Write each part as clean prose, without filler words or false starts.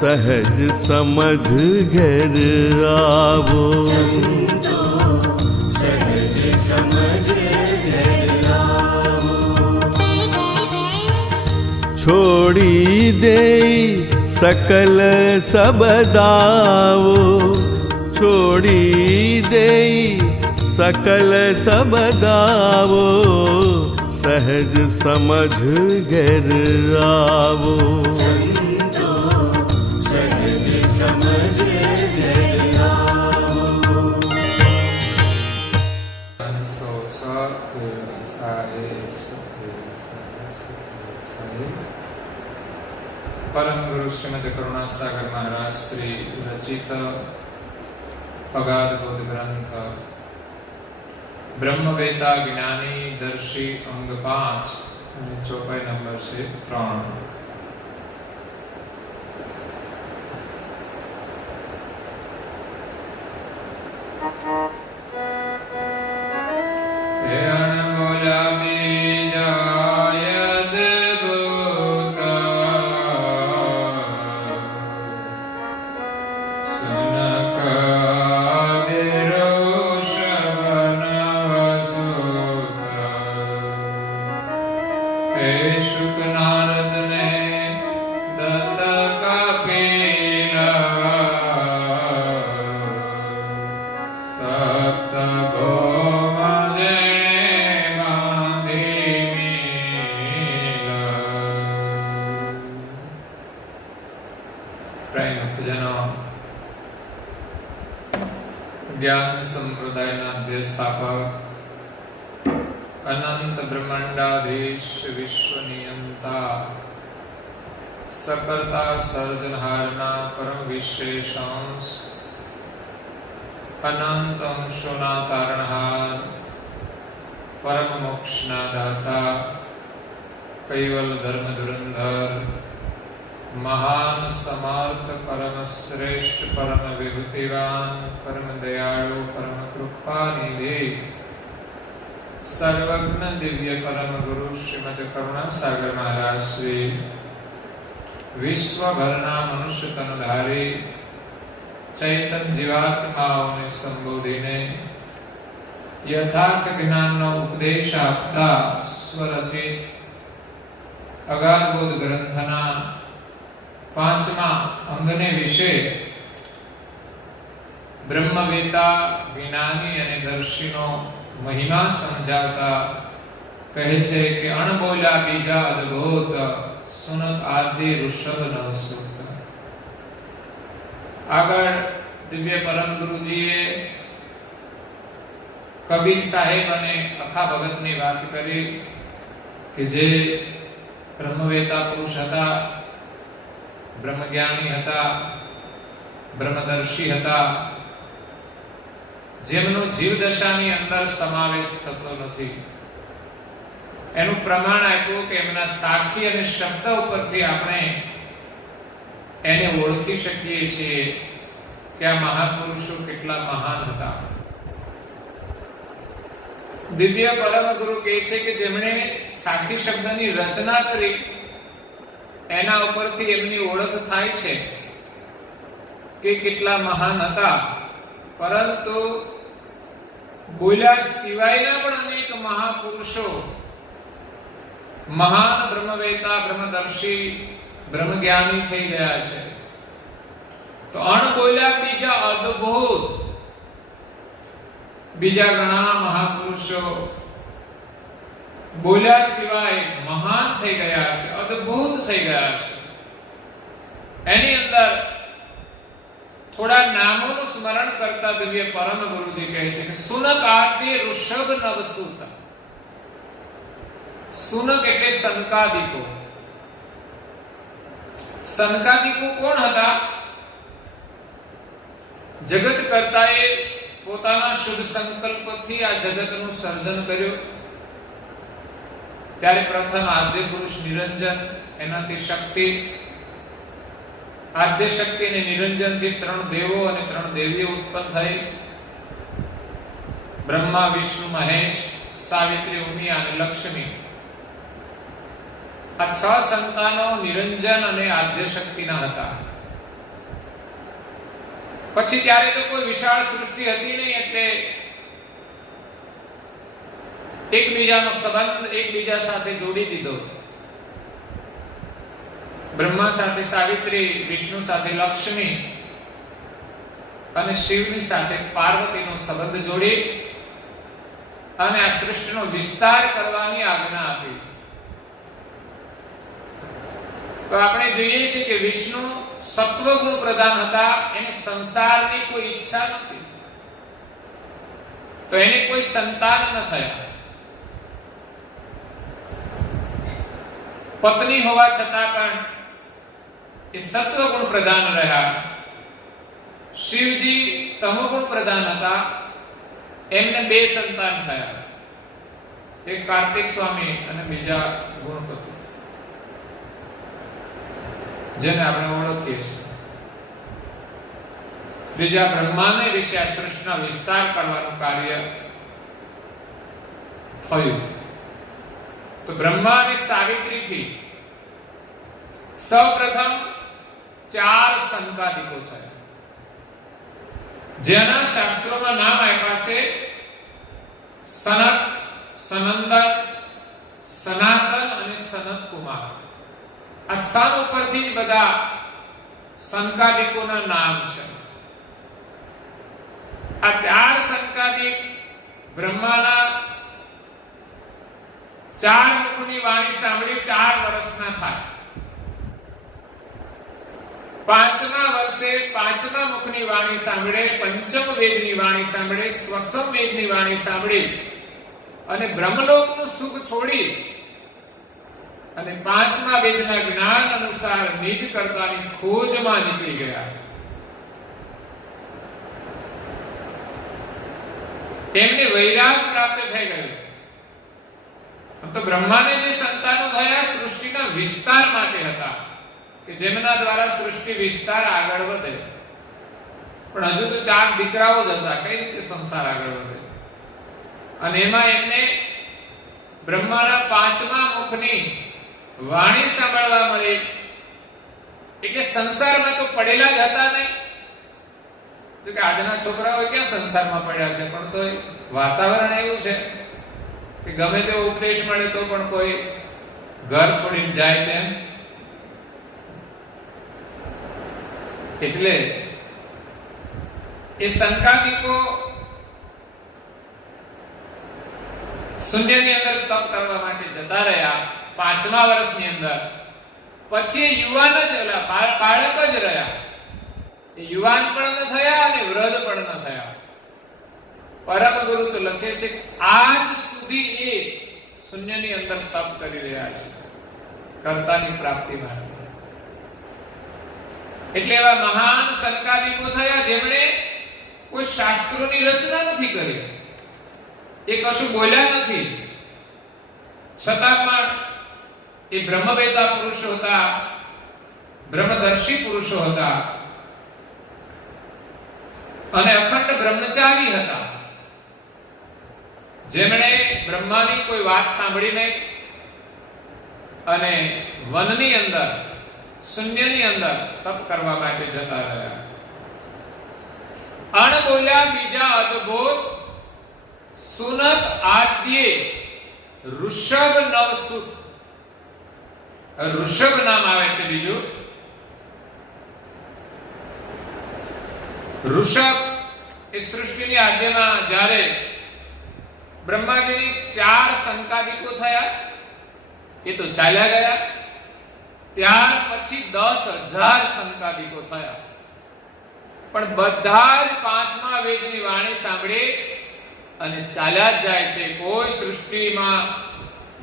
सहज समझ घर आवो। सहज समझ घर आवो। छोड़ी दे सकल सब दावो, छोड़ी दे सकल सब दावो, सहज समझ घर आवो। सहज समझ घर आवो। परम गुरु श्रीमद करुणा सागर महाराज श्री रचित अगाध बोध ग्रंथ ब्रह्मवेता ज्ञानी दर्शी अंग 5 અને ચોપાઈ નંબર છે 3। ज्ञान संप्रदायना अध्यस्थापक अनंत ब्रह्मांडाधीश विश्व नियंता सकर्ता सर्जनहारना परम विशेष अंश अनंत अंशोना तारणहार परम मोक्षना दाता कैवल धर्म धुरंधर महान समर्थ परम श्रेष्ठ परम विभूतिवान परम दयालु परम कृपा निधि सर्वज्ञ दिव्य परम गुरु श्रीमद करुणा सागर महाराज श्री विश्व भरना मनुष्य तनधारी चैतन जीवात्माओं संबोधीने यथार्थ ज्ञान उपदेश आपता स्वरचित अगाध बोध ग्रंथना 5મા અંગને વિશે બ્રહ્મવેતા જ્ઞાની અને દર્શીનો મહિમા સમજાવતા કહે છે કે અણબોલ્યા બીજા અદ્ભુત સુનત આદિ ઋષભ નવસુત। આગળ દિવ્ય પરમ ગુરુજીએ કબીર સાહેબ અને અખા ભગતની વાત કરી કે જે બ્રહ્મવેતા પુરુષ હતા, ब्रह्मज्ञानी हता, ब्रह्मदर्शी हता, जेमनो जीव दशानी अंदर समावेश थतो नथी। एनु प्रमाण आप्यो के एमना साखी अने शब्द उपरथी आपणे एने ओळखी शकीए छीए के आ महापुरुषो केटला महान हता। दिव्य परम गुरु कहे छे के जेमणे साखी शब्दनी रचना करी एना उपरथी एमनी ओळख थाय छे के केटला महान हता। परंतु बोल्या सिवायना पण अनेक महापुरुषो महान ब्रह्मवेता ब्रह्मदर्शी ब्रह्मज्ञानी थई गया छे। तो अणबोल्या बीजा अद्भुत बीजा घणा महापुरुषो बोल्या सिवाय महान થઈ ગયા છે, અદ્ભુત થઈ ગયા છે। એની અંદર થોડા નામોનું સ્મરણ કરતા દિવ્ય પરમ ગુરુજી કહે છે કે સુનક આદિ ઋષભ નવસુત। સુનક એટલે સનકાદિકો। સનકાદિકો કોણ હતા? જગત કર્તાએ પોતાના શુદ્ધ સંકલ્પથી આ જગતનું સર્જન કર્યું। ત્યારે પ્રથમ આદ્ય પુરુષ નિરંજન, એનાથી શક્તિ, આદ્ય શક્તિ અને નિરંજનથી 3 દેવો અને 3 દેવીઓ ઉત્પન્ન થઈ। બ્રહ્મા, વિષ્ણુ, મહેશ, સાવિત્રી, ઉમિયા અને લક્ષ્મી। આ 6 સંતાનો નિરંજન અને આદ્ય શક્તિના હતા। પછી ત્યારે તો કોઈ વિશાળ સૃષ્ટિ હતી નહીં, એટલે એકબીજાનો સંબંધ એકબીજા સાથે જોડી દીધો. બ્રહ્મા સાથે સાવિત્રી, વિષ્ણુ સાથે લક્ષ્મી અને શિવની સાથે પાર્વતીનો સંબંધ જોડી અને આ સૃષ્ટિનો વિસ્તાર કરવાની આજ્ઞા આપી. તો આપણે જોઈએ છીએ કે વિષ્ણુ સત્વગુણ પ્રધાન હતા, એને સંસારની કોઈ ઈચ્છા નથી, તો એને કોઈ સંતાન ન થયા. પત્ની હોવા છતાં પણ એ સત્વગુણ પ્રધાન રહ્યા. શિવજી તમોગુણ પ્રધાન હતા, એમને 2 સંતાન થયા, એક કાર્તિક સ્વામી અને બીજા ગુણપતિ, જેને આપણે ઓળખીએ છીએ. ત્રીજા બ્રહ્માને વિશે આ સૃષ્ટિનો વિસ્તાર કરવાનું કાર્ય થયું. તો બ્રહ્મા અને સાવિત્રીથી સૌપ્રથમ 4 સંકાદિકો થયા, જેના શાસ્ત્રોમાં નામ આપ્યા છે સનક, સનંદન, સનાતન અને સનત કુમાર. આ સન ઉપરથી જ બધા સંકાદિકોના નામ છે. આ 4 સંકાદિક બ્રહ્માના 4 મુખની વાણી સાંભળી 4 વર્ષના થાય. 5મા વર્ષે 5મા મુખની વાણી સાંભળે, પંચમ વેદની વાણી સાંભળે, સ્વસમ વેદની વાણી સાંભળી અને બ્રહ્મલોકનું સુખ છોડી અને 5મા વેદના જ્ઞાન અનુસાર નિજ કર્તાની ખોજમાં નીકળી ગયા. તેમને વૈરાગ પ્રાપ્ત થઈ ગયો. તો બ્રહ્માને જે સંતાનો થયા સૃષ્ટિના વિસ્તાર માટે હતા, કે જેમના દ્વારા સૃષ્ટિ વિસ્તાર આગળ વધે. પણ હજુ તો 4 દીકરાઓ જ હતા, કઈ રીતે સંસાર આગળ વધે? અને એમાં એમને બ્રહ્માના 5મા મુખની વાણી સાંભળવા મળી. એટલે સંસારમાં તો પડેલા જ હતા નહીં. તો કે આજના છોકરાઓ ક્યાં સંસારમાં પડ્યા છે, પણ તો વાતાવરણ એવું છે કે ગમે તેવો ઉપદેશ મળે તો પણ કોઈ ઘર છોડીને જાય તેમ. એટલે એ સંકાદિકો શૂન્યની અંદર તપ કરવા માટે જતા રહ્યા 5મા વર્ષની અંદર. પછી યુવાન જ બાળક જ રહ્યા. એ યુવાન પણ ન થયા અને વૃદ્ધ પણ ન થયા. પરમ ગુરુ તો લખે છે આજ સુધી એ શૂન્યની અંદર તપ કરી રહ્યા છે કર્તાની પ્રાપ્તિ માટે. એટલે એવા મહાન સંકાદિકો થયા જેમણે કોઈ શાસ્ત્રોની રચના નથી કરી, એ કશું બોલ્યા નથી, છતાં પણ એ બ્રહ્મવેતા પુરુષો હતા, બ્રહ્મદર્શી પુરુષો હતા અને અખંડ બ્રહ્મચારી હતા, જેમણે બ્રહ્માની કોઈ વાત સાંભળી નહીં અને વનની અંદર શૂન્યની અંદર તપ કરવા માટે જતા રહ્યા. અણ બોલ્યા બીજા અદ્ભુત સુનત આદ્યે ઋષભ નવસુત. ઋષભ નામ આવે છે બીજું. ઋષભ એ સૃષ્ટિની આદ્યમાં જ્યારે બ્રહ્માજીની 4 સંકાદિકો થયા, એ તો ચાલ્યા ગયા. ત્યાર પછી 10,000 સંકાદિકો થયા, પણ બધા જ 5મા વેદની વાણી સાંભળી અને ચાલ્યા જ જાય છે. કોઈ સૃષ્ટિમાં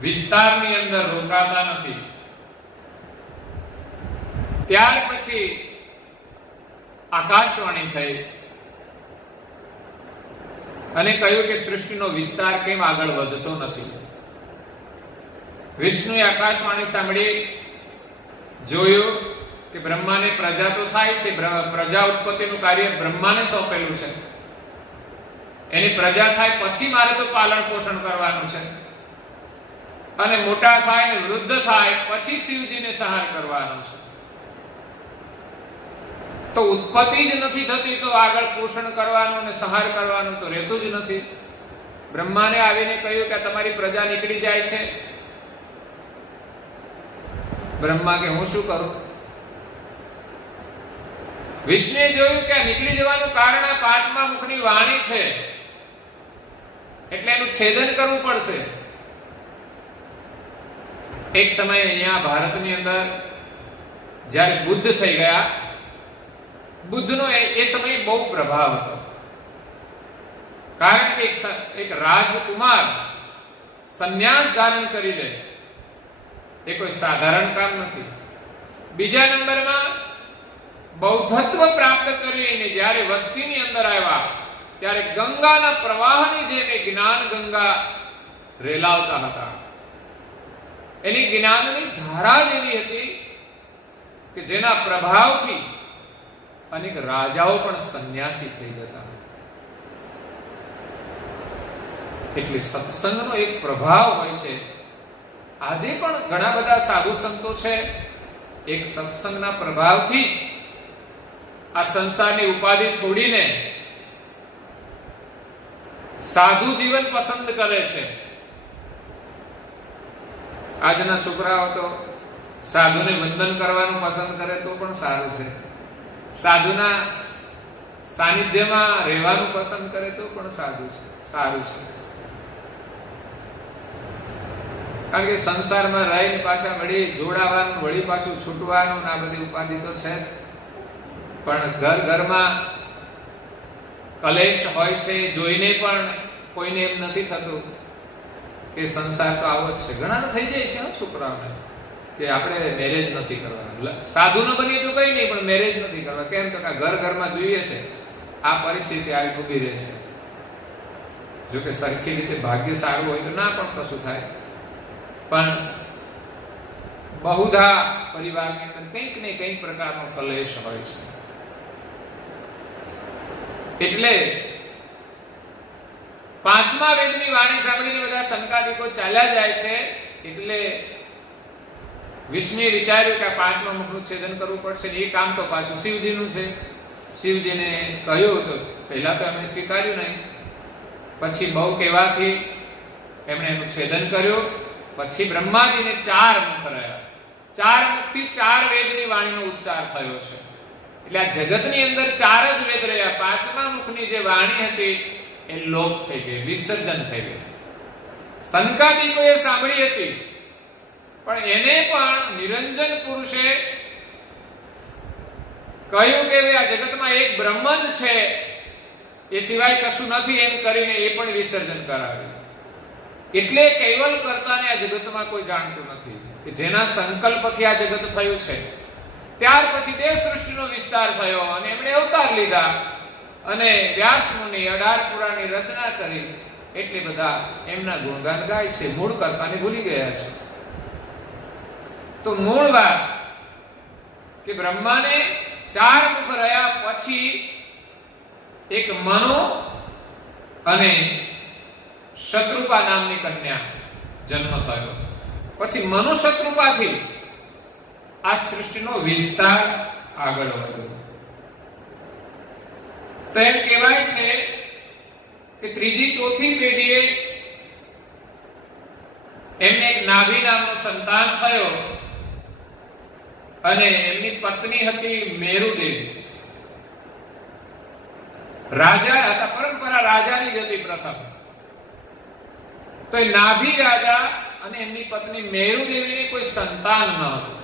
વિસ્તારની અંદર રોકાતા નથી. ત્યાર પછી આકાશવાણી થઈ અને કહ્યું કે સૃષ્ટિનો વિસ્તાર કેમ આગળ વધતો નથી. વિષ્ણુએ આકાશવાણી સાંભળી, જોયું કે બ્રહ્માને પ્રજા તો થાય છે, પ્રજા ઉત્પત્તિનું કાર્ય બ્રહ્માને સોંપેલું છે. એની પ્રજા થાય પછી મારે તો પાલન પોષણ કરવાનું છે, અને મોટા થાય ને વૃદ્ધ થાય પછી શિવજીને સહાર કરવાનો છે. તો ઉત્પત્તિ જ નથી થતી તો આગળ પોષણ કરવાનું અને સંહાર કરવાનું તો રહેતું જ નથી. બ્રહ્માને આવીને કહ્યું કે તમારી પ્રજા નીકળી જાય છે. બ્રહ્મા કે હું શું કરું? વિષ્ણુએ જોયું કે નીકળી જવાનું કારણ આ પાંચમા મુખની વાણી છે, એટલે એનું છેદન કરવું પડશે. એક સમય અહીંયા ભારતની અંદર જ્યારે બુદ્ધ થઈ ગયા, બુદ્ધનો એ સમયે બહુ પ્રભાવ હતો. કારણ કે એક રાજકુમાર સંન્યાસ ધારણ કરી લે એ કોઈ સાધારણ કામ નથી. બીજા નંબરમાં બૌદ્ધત્વ પ્રાપ્ત કરીને જ્યારે વસ્તીની અંદર આવ્યા ત્યારે ગંગાના પ્રવાહની જેમ એ જ્ઞાન ગંગા રેલાવતા હતા. એની જ્ઞાનની ધારા જેવી હતી કે જેના પ્રભાવથી અનેક રાજાઓ પણ સંન્યાસી થઈ જતા. એટલે સત્સંગનો એક પ્રભાવ હોય છે. આજે પણ ઘણા બધા સાધુ સંતો છે, એક સત્સંગના પ્રભાવથી જ આ સંસારની ઉપાધિ છોડીને સાધુ જીવન પસંદ કરે છે. આજના છોકરાઓ તો સાધુને વંદન કરવાનું પસંદ કરે તો પણ સારું છે, સાધુના સાનિધ્યમાં રહેવાનું પસંદ કરે તો પણ સારું છે. કારણ કે સંસારમાં રહીને પાછા વળી જોડાવાનું, વળી પાછું છૂટવાનું, આ બધી ઉપાધિ તો છે જ. પણ ઘરમાં કલેશ હોય છે, જોઈને પણ કોઈને એમ નથી થતું કે સંસાર તો આવો જ છે. ઘણા થઈ જાય છે છોકરાઓને કે આપણે મેરેજ નથી કરવા. સાધુ ન બની તો કઈ નહીં, પણ મેરેજ નથી કરવા. કેમ તો કે ઘરમાં જોઈએ છે આ પરિસ્થિતિ આવી ઉભી રહે છે. જો કે સરખી રીતે ભાગ્ય સારું હોય તો ના પણ કશું થાય, પણ બહુધા પરિવારની અંદર કંઈક ને કંઈક પ્રકારનો કલેશ હોય છે. એટલે પાંચમા વેદની વાણી સાંભળીને બધા શંકાદિકો ચાલ્યા જાય છે. એટલે વિષ્ણુએ વિચાર્યું કે આ પાંચમા મુખનું છેદન કરવું પડશે. એ કામ તો પાછું શિવજીનું છે. શિવજીને કહ્યું તો પહેલા તો એમણે સ્વીકાર્યું નહીં, પછી બહુ કહેવાથી એમણે એનું છેદન કર્યું. પછી બ્રહ્માજીને 4 મુખ રહ્યા. 4 મુખથી 4 વેદની વાણીનો ઉચ્ચાર થયો છે. એટલે આ જગતની અંદર 4 જ વેદ રહ્યા. પાંચમા મુખની જે વાણી હતી એ લોપ થઈ ગઈ, વિસર્જન થઈ ગઈ. સંકાદિકોએ સાંભળી હતી, પણ એને પણ નિરંજન પુરુષે કહ્યું કે આ જગતમાં એક બ્રહ્મ જ છે, એ સિવાય કશું નથી એમ કરીને એ પણ વિસર્જન કરાવ્યું. એટલે કૈવલ કરતાને આ જગતમાં કોઈ જાણતું નથી કે જેના સંકલ્પથી આ જગત થયું છે. ત્યાર પછી દેવ સૃષ્ટિનો વિસ્તાર થયો અને એમણે અવતાર લીધા અને વ્યાસ મુનિ 18 પુરાણની રચના કરી. એટલે બધા એમના ગુણગાન ગાય છે, મૂળ કરતાને ભૂલી ગયા છે. તો મૂળ વાત કે બ્રહ્માને 4 મુખ રહ્યા પછી એક મનુ અને શત્રુપા નામની કન્યા જન્મ થયો. પછી મનુ શત્રુપાથી આ સૃષ્ટિનો વિસ્તાર આગળ વધ્યો. તો એમ કહેવાય છે કે ત્રીજી ચોથી પેઢીએ એમને એક નાભી નામનો સંતાન થયો અને એમની પત્ની હતી મેરુદેવી. રાજા હતા, પરંપરા રાજાની જ હતી પ્રથમ. તો એ નાભી રાજા અને એમની પત્ની મેરુદેવીને કોઈ સંતાન ન હતું.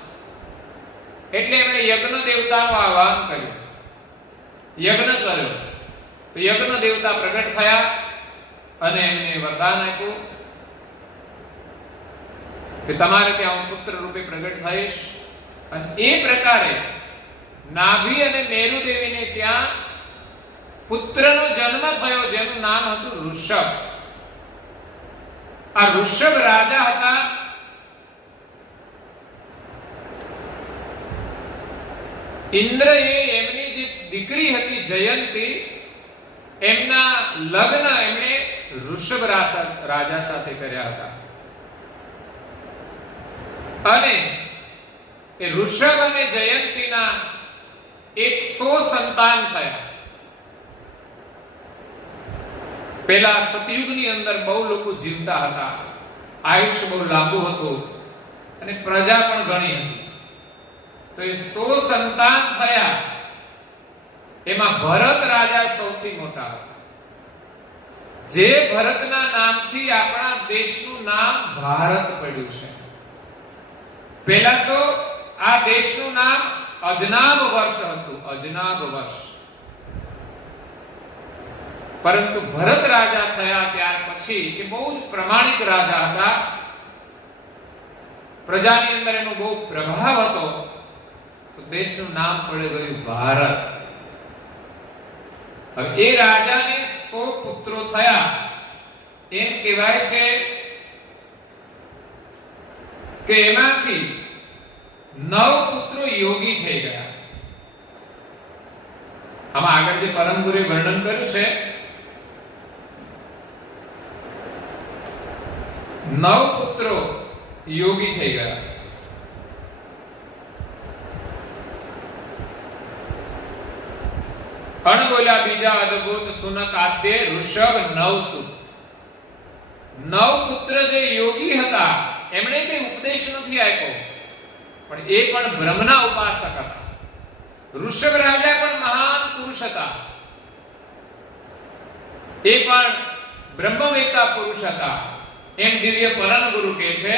એટલે એમણે યજ્ઞ દેવતાનું આહ્વાન કર્યું, યજ્ઞ કર્યો. તો યજ્ઞ દેવતા પ્રગટ થયા અને એમને વરદાન આપ્યું કે તમારે ત્યાં હું પુત્ર રૂપે પ્રગટ થઈશ. અને એ પ્રકારે નાભી અને મેરુદેવીને ત્યાં પુત્રનો જન્મ થયો, જેનું નામ હતું ઋષભ. આ ઋષભ રાજા હતા. ઇન્દ્રએ એમની જે દીકરી હતી જયંતી, એમના લગ્ન એમણે ઋષભ રાજા સાથે કર્યા હતા. અને એ ઋષભ અને જયંતીના 100 100 સંતાન થયા. પેલા સતયુગની અંદર બહુ લોકો જીવતા હતા, આયુષ્ય બહુ લાંબુ હતું અને પ્રજા પણ ઘણી હતી. તો એ 100 સંતાન થયા. એમાં ભરત રાજા સૌથી મોટા હતા. જે ભરતના નામથી આપણા દેશનું નામ ભારત પડ્યું છે. પહેલા તો આ દેશનું નામ અજનાબ વર્ષ હતું, અજનાબ વર્ષ. પરંતુ ભરત રાજા થયા ત્યાર પછી એ બહુ જ પ્રમાણિક રાજા હતા. પ્રજાની અંદર એનો બહુ પ્રભાવ હતો. તો દેશનું નામ પડી ગયું ભારત. હવે એ રાજાને 100 પુત્રો થયા. એમ કહેવાય છે કે એમાંથી 9 પુત્રો યોગી થઈ ગયા. આમાં આગળ જે પરમ ગુરુએ વર્ણન કર્યું છે, 9 પુત્રો યોગી થઈ ગયા. અણબોલ્યા બીજા અદભુત સુનક આદ્ય ઋષભ 9 સુત. 9 પુત્ર જે યોગી હતા એમણે કઈ ઉપદેશ નથી આપ્યો, પણ એ પણ બ્રહ્મના ઉપાસક હતા. ઋષભ રાજા પણ મહાન પુરુષ હતા. એ પણ બ્રહ્મવેતા પુરુષ હતા. એમ દિવ્ય પરમ ગુરુ કહે છે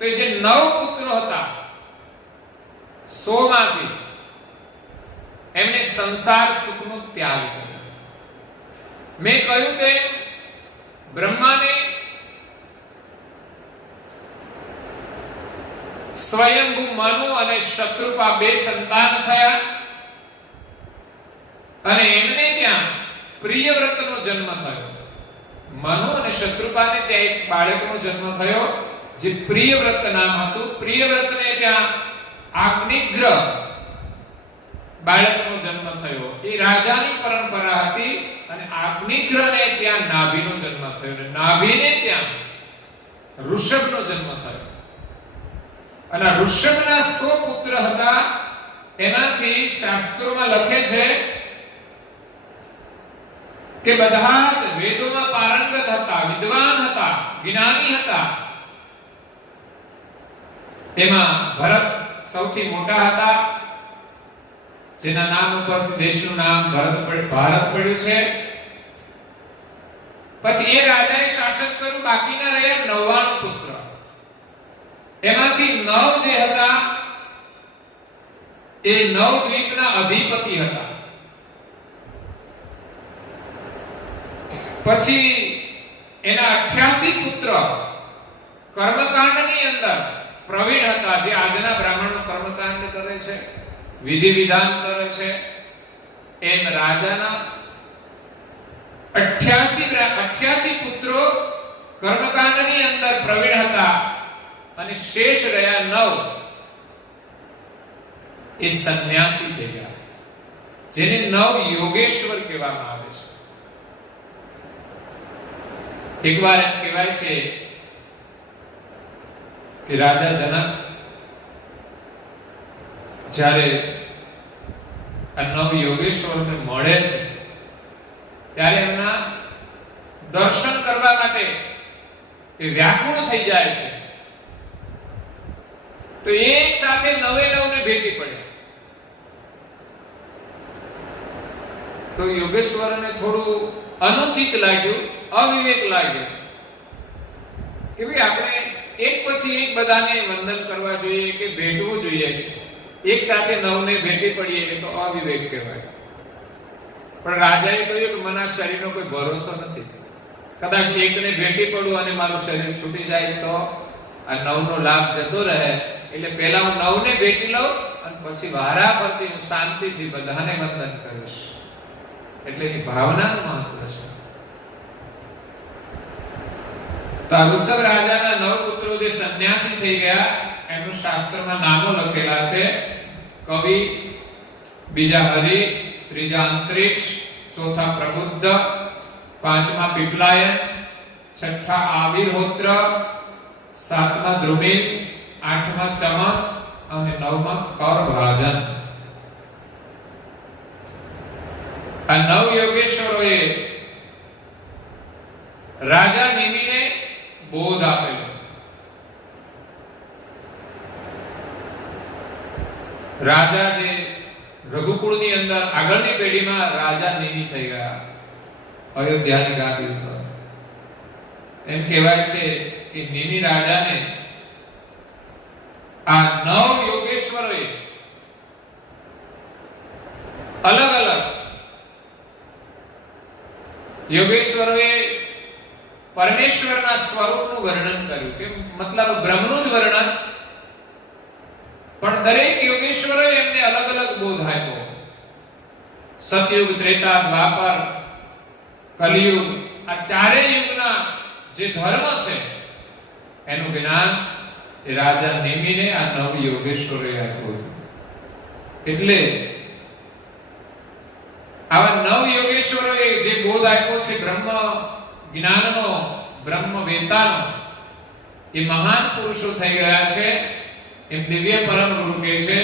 કે જે 9 પુત્રો હતા 100 માંથી એમને સંસાર સુખનો ત્યાગ કર્યો. મેં કહ્યું કે બ્રહ્માને સ્વયંભૂ મનુ અને શત્રુપા 2 સંતાન થયા. અને એમને ત્યાં પ્રિયવ્રતનો જન્મ થયો. મનુ અને શત્રુપાને ત્યાં એક બાળકનો જન્મ થયો જે પ્રિયવ્રત નામ હતું. પ્રિયવ્રતને ત્યાં આગ્નિગ્રહ બાળકનો જન્મ થયો. એ રાજાની પરંપરા હતી. અને આગ્નિગ્રહને ત્યાં નાભીનો જન્મ થયો. અને નાભીને ત્યાં ઋષભનો જન્મ થયો. અને ઋષભના 100 પુત્ર હતા. એનાથી શાસ્ત્રોમાં લખે છે કે બધા જ વેદોમાં પારંગત હતા, વિદ્વાન હતા, જ્ઞાની હતા. એમાં ભરત સૌથી મોટા હતા, જેના નામ ઉપરથી દેશનું નામ ભારત પડ્યું છે. પછી એ રાજાએ શાસન કર્યું. બાકીના રહ્યા 99 પુત્ર. એમાંથી 9 જે હતા એ 9 દ્વીપના અધિપતિ હતા. પછી એના 88 પુત્ર કર્મકાંડની અંદર પ્રવીણ હતા. જે આજના બ્રાહ્મણો કર્મકાંડ કરે છે, વિધિ વિધાન કરે છે, એમ રાજાના 88 પુત્રો કર્મકાંડની અંદર પ્રવીણ હતા. અને શેષ રહ્યા 9 એ સંન્યાસી થઈ ગયા, જેને 9 યોગેશ્વર કહેવામાં આવે છે. એકવાર એમ કહેવાય છે કે રાજા જનક જ્યારે આ 9 યોગેશ્વરને મળે છે ત્યારે એમના દર્શન કરવા માટે એ વ્યાકુળ થઈ જાય છે. તો એક સાથે 9 ને ભેટી પડે. તો યોગેશ્વરને થોડું અનુચિત લાગ્યું, અવિવેક લાગ્યો કે ભાઈ આપણે એક પછી એક બધાને વંદન કરવા જોઈએ કે ભેટવું જોઈએ. એક સાથે 9 ને ભેટી પડીએ એ તો અવિવેક કહેવાય. પણ રાજાએ કહ્યું કે મને આ શરીરનો કોઈ ભરોસો નથી. કદાચ એકને ભેટી પડું અને મારું શરીર છૂટી જાય તો આ 9 નો લાભ જતો રહે. એટલે પહેલા હું 9 ને ભેટી લઉં અને પછી વારા ફરતી હું શાંતિથી બધાને વંદન કરીશ. એટલે એની ભાવનાનું મહત્વ છે. તો આ વૃષભ રાજાના 9 પુત્રો જે સંન્યાસી થઈ ગયા એમનું શાસ્ત્રમાં નામો લખેલા છે. કવિ, બીજા હરિ, ત્રીજા અંતરિક્ષ, ચોથા પ્રબુદ્ધ, પાંચમા પીપલાયન, છઠ્ઠા આવિર્હોત્ર, સાતમા દ્રુમિલ, આઠમા ચમસ અને નવમા કરભાજન. આ નવ યોગેશ્વરોએ રાજા નિમિને બોધ આપેલો. રાજા જે રઘુકુળની અંદર આગળની પેઢીમાં રાજા નિમિ થઈ ગયા અયોધ્યાની ગાદી ઉપર. એમ કહેવાય છે કે નિમિ રાજાને આ નવ યોગેશ્વરોએ અલગ અલગ યોગેશ્વરોએ પરમેશ્વરના સ્વરૂપનું વર્ણન કર્યું, કે મતલબ બ્રહ્મનું જ વર્ણન, પણ દરેક યોગેશ્વરોએ એમને અલગ અલગ બોધ આપ્યો. સતયુગ, ત્રેતા, દ્વાપર, કલિયુગ, આ ચારેય યુગના જે ધર્મ છે એનું જ્ઞાન એ રાજા નિમિને આ નવ યોગેશ્વરોએ આપ્યું. એટલે આવા નવ યોગેશ્વરોએ જે બોધ આપ્યો છે બ્રહ્મ જ્ઞાનનો, બ્રહ્મ વેતાનો, એ મહાન પુરુષો થઈ ગયા છે. એમ દિવ્ય પરમ ગુરુ કહે છે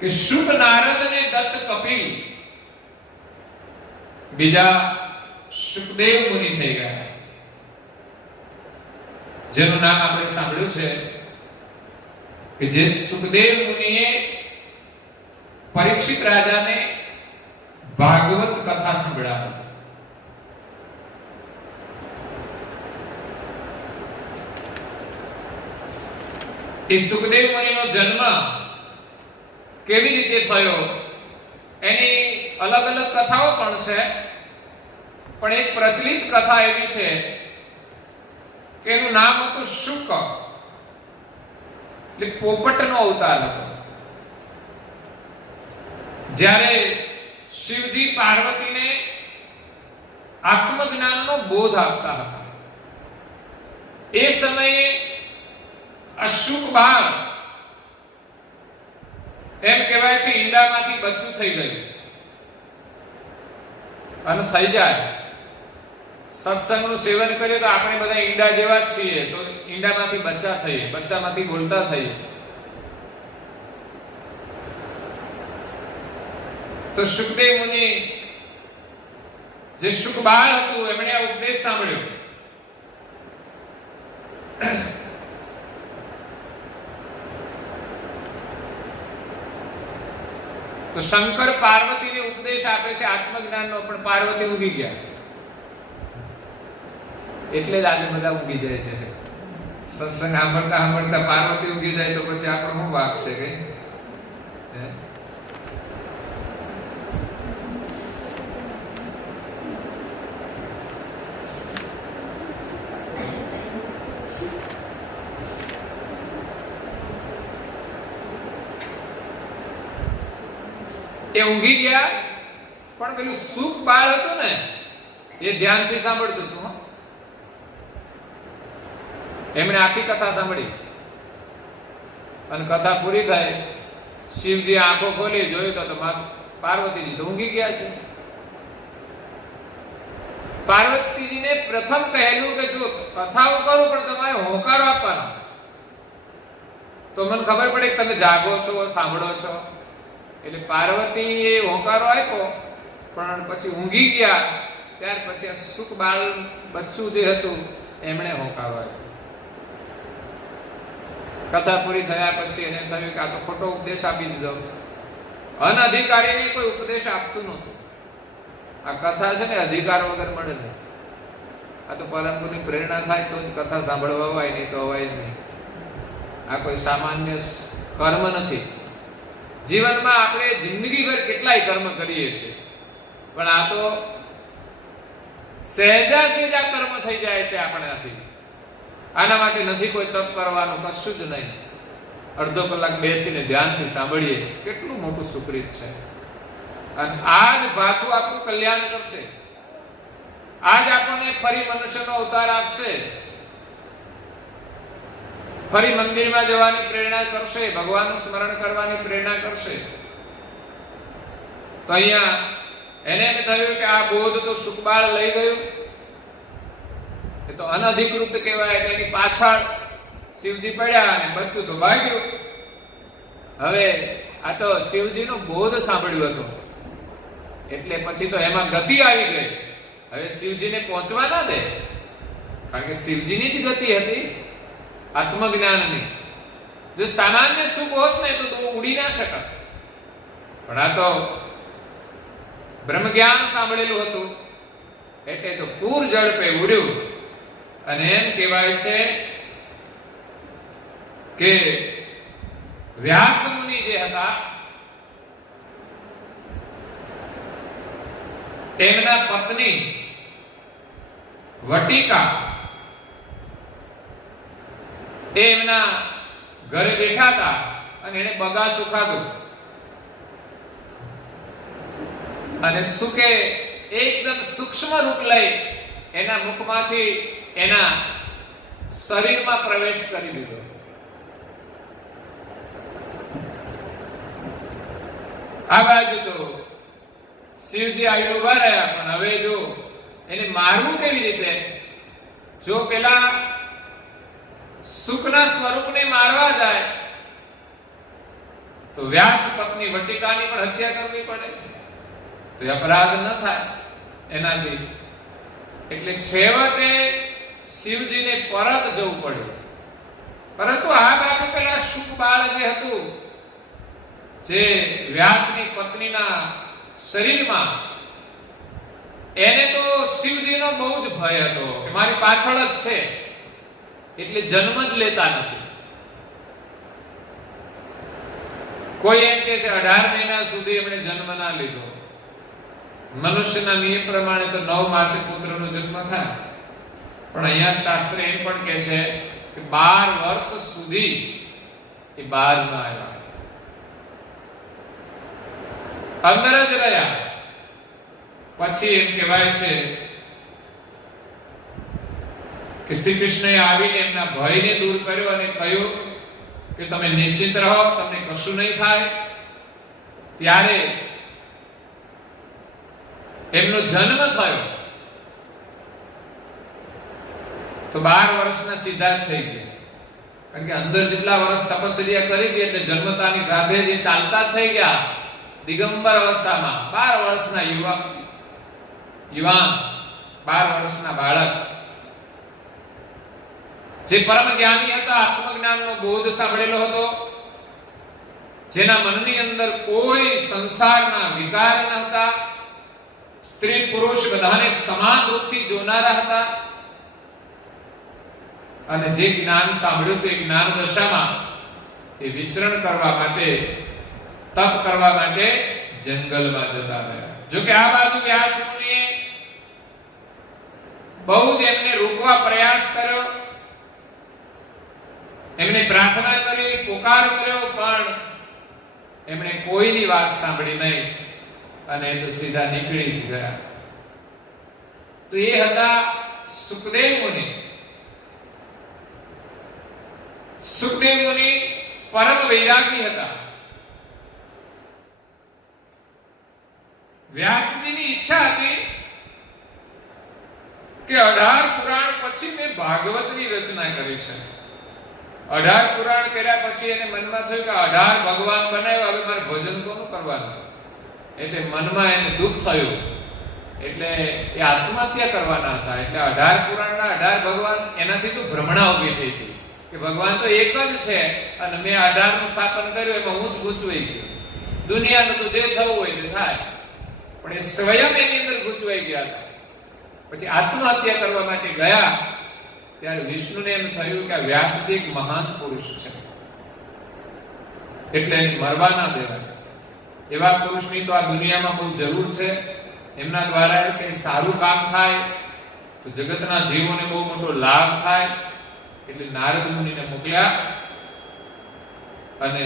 કે શુક નારદ ને દત્ત કપિલ બીજા સુખદેવ મુનિ થઈ ગયા, જેનું નામ આપણે સાંભળ્યું છે કે જે સુખદેવ મુનિએ પરીક્ષિત રાજાને ભાગવત કથા સંભળાવી. એ સુખદેવ મુનિનો જન્મ કેવી રીતે થયો એની અલગ અલગ કથાઓ પણ છે, પણ એક પ્રચલિત કથા એવી છે કે એનું નામ હતું શુક, એટલે પોપટનો અવતાર હતો. જ્યારે શિવજી પાર્વતીને આત્મજ્ઞાનનો બોધ આપતા હતા એ સમયે અશુક બાળ, એમ કહેવાય છે ઈંડામાંથી બચ્ચું થઈ ગયું. અને થઈ જાય, સત્સંગનું સેવન કરીએ તો આપણે બધા ઈંડા જેવા જ છીએ, તો ઈંડામાંથી બચ્ચા થઈએ, બચ્ચામાંથી બોલતા થઈએ. તો સુખદેવ મુનિ જે શુક બાળ હતું એમણે આ ઉપદેશ સાંભળ્યો. તો શંકર પાર્વતીને ઉપદેશ આપે છે આત્મજ્ઞાનનો, પણ પાર્વતી ઊંઘી ગયા. એટલે જ આજે બધા ઊંઘી જાય છે. સત્સંગ સાંભળતા સાંભળતા પાર્વતી ઊંઘી જાય તો પછી આપણો શું વાક છે કઈ? એ ઊંઘી ગયા, પણ પેલું સુખ બાળ હતું ને એ ધ્યાનથી સાંભળતું હતું. એમણે આખી કથા સાંભળી અને કથા પૂરી થાય, શિવજી આંખો ખોલી જોયું તો પાર્વતીજી તો ઊંઘી ગયા છે. પાર્વતીજીને પ્રથમ કહેલું કે જો કથાઓ કરું પણ તમારે હોંકારો આપવાનો, તો મને ખબર પડે કે તમે જાગો છો, સાંભળો છો. એટલે પાર્વતીએ હોંકારો આપ્યો, પણ પછી ઊંઘી ગયા. ત્યાર પછી સુખ બાળ બચ્ચું જે હતું એમણે હોંકારો આપ્યો. કથા પૂરી થયા પછી એને થયું કે આ તો ખોટો ઉપદેશ આપી દીધો. અનઅધિકારીને કોઈ ઉપદેશ આપતું નહોતું. આ કથા છે ને અધિકાર વગર મળે નહીં. આ તો પરમ ગુરુની પ્રેરણા થાય તો જ કથા સાંભળવા હોય, નહીં તો હોય જ નહીં. આ કોઈ સામાન્ય કર્મ નથી. જીવનમાં આપણે જિંદગીભર કેટલાય કર્મ કરીએ છીએ, પણ આ તો સહેજા સહેજા કર્મ થઈ જાય છે આપણાથી. આના માટે નથી કોઈ તપ કરવાનું, કશું જ નહીં. અડધો કલાક બેસીને ધ્યાનથી સાંભળીએ, કેટલું મોટું સુકૃત છે. અને આ જ ભાથું આપણું કલ્યાણ કરશે. આજ આપણને ફરી મનુષ્યનો અવતાર આપશે, ફરી મંદિરમાં જવાની પ્રેરણા કરશે, ભગવાનનું સ્મરણ કરવાની પ્રેરણા કરશે. તો અહીંયા એને એમ થયું કે આ બોધ તો સુખબાળ લઈ ગયું, એ તો અનધિકૃત કહેવાય. એટલે એની પાછળ શિવજી પડ્યા અને બચ્ચું તો ભાગ્યું. હવે આ તો શિવજીનો બોધ સાંભળ્યો હતો એટલે પછી તો એમાં ગતિ આવી ગઈ. હવે શિવજીને પહોંચવા ના દે, કારણ કે શિવજીની જ ગતિ હતી આત્મજ્ઞાનની. જો સામાન્ય સુખ હોત ને તો ઉડી ના શકત, પણ આ તો બ્રહ્મ જ્ઞાન સાંભળેલું હતું એટલે તો પૂર ઝડપે ઉડ્યું. અને એમ કહેવાય છે કે વ્યાસ મુનિ જે હતા તેમના પત્ની વટિકા એમના ઘરે બેઠા હતા અને એને બગાસું ખાધું અને સુકે એકદમ સૂક્ષ્મ રૂપ લઈ એના મુખમાંથી એના શરીરમાં પ્રવેશ કરી દીધો. આ બાજુ તો શિવજી આગળ ઉભા રહ્યા, પણ હવે જો એને મારવું કેવી રીતે? જો પેલા સુખના સ્વરૂપને મારવા જાય તો વ્યાસ પત્ની વટિકાની પણ હત્યા કરવી પડે, તો અપરાધ ન થાય એનાથી. એટલે છેવટે શિવજીને પરત જવું પડ્યું. પરંતુ આ બાજુ પેલા શુક બાળ જે હતું, જે વ્યાસની પત્નીના શરીરમાં, એને તો શિવજીનો બહુ જ ભય હતો કે મારી પાછળ જ છે, એટલે જન્મ જ લેતા નથી. કોઈ એમ કે છે 18 મહિના સુધી એમણે જન્મ ના લીધો. મનુષ્યના નિયમ પ્રમાણે તો 9 માસે પુત્રનો જન્મ થાય, પણ અહીંયા શાસ્ત્ર એમ પણ કહે છે કે 12 વર્ષ સુધી એ બહાર ન આવ્યા, અંદર જ રહ્યા. પછી એમ કહેવાય છે કે શ્રી કૃષ્ણએ આવીને એમના ભયને દૂર કર્યો અને કહ્યું કે તમે નિશ્ચિત રહો, તમને કશું નહીં થાય. ત્યારે એમનો જન્મ થયો તો 12 વર્ષના સીધા જ થઈ ગયા, કારણ કે અંદર જેટલા વર્ષ તપસ્યા કરી હતી એટલે જન્મતાની સાથે જે ચાલતા થઈ ગયા દિગંબર અવસ્થામાં. 12 વર્ષના યુવાન 12 વર્ષના બાળક જે પરમ જ્ઞાની હતા, આત્મજ્ઞાનનો બોધ સાંભળેલો હતો, જેના મનની અંદર કોઈ સંસારના વિકાર ન હતા, સ્ત્રી પુરુષ બધાને સમાન રૂપથી જોનારા હતા, અને જે જ્ઞાન સાંભળ્યું તે જ્ઞાન દશામાં એ વિચરણ કરવા માટે, તપ કરવા માટે જંગલમાં જતા રહ્યા. જો કે આ બાજુ વ્યાસ મુનિએ બહુ જ એમને રોકવા પ્રયાસ કર્યો, એમને પ્રાર્થના કરી, પુકાર કર્યો, પણ એમણે કોઈની વાત સાંભળી નહીં અને એ તો સીધા નીકળી જ ગયા. તો એ હતા સુખદેવ મુનિ. સુખદેવ મુનિ પરમ વૈરાગી હતા. વ્યાસજીની ઈચ્છા હતી કે 18 પુરાણ પછી મેં ભાગવતની રચના કરી છે. 18 પુરાણ કર્યા પછી એને મનમાં થયું કે 18 ભગવાન બનાવ્યા, હવે મારે ભજન કોનું કરવાનું? એટલે મનમાં એને દુઃખ થયું, એટલે એ આત્મહત્યા કરવાના હતા. એટલે 18 પુરાણના 18 ભગવાન, એનાથી તો ભ્રમણા ઊભી થઈ હતી કે ભગવાન તો એક જ છે અને મેં 18 નું સ્થાપન કર્યું, એમાં હું જ ગૂંચવાઈ ગયો. દુનિયાનું તો જે થવું હોય તે થાય, પણ એ સ્વયં એની અંદર ગૂંચવાઈ ગયા હતા. પછી આત્મહત્યા કરવા માટે ગયા ત્યારે વિષ્ણુને એમ થયું કે આ વ્યાસજી એક મહાન પુરુષ છે, એટલે એને મરવા ના દેવાય. એવા પુરુષની તો આ દુનિયામાં બહુ જરૂર છે. એમના દ્વારા કંઈ સારું કામ થાય તો જગતના જીવોને બહુ મોટો લાભ થાય. એટલે નારદ મુનિને મોકલ્યા અને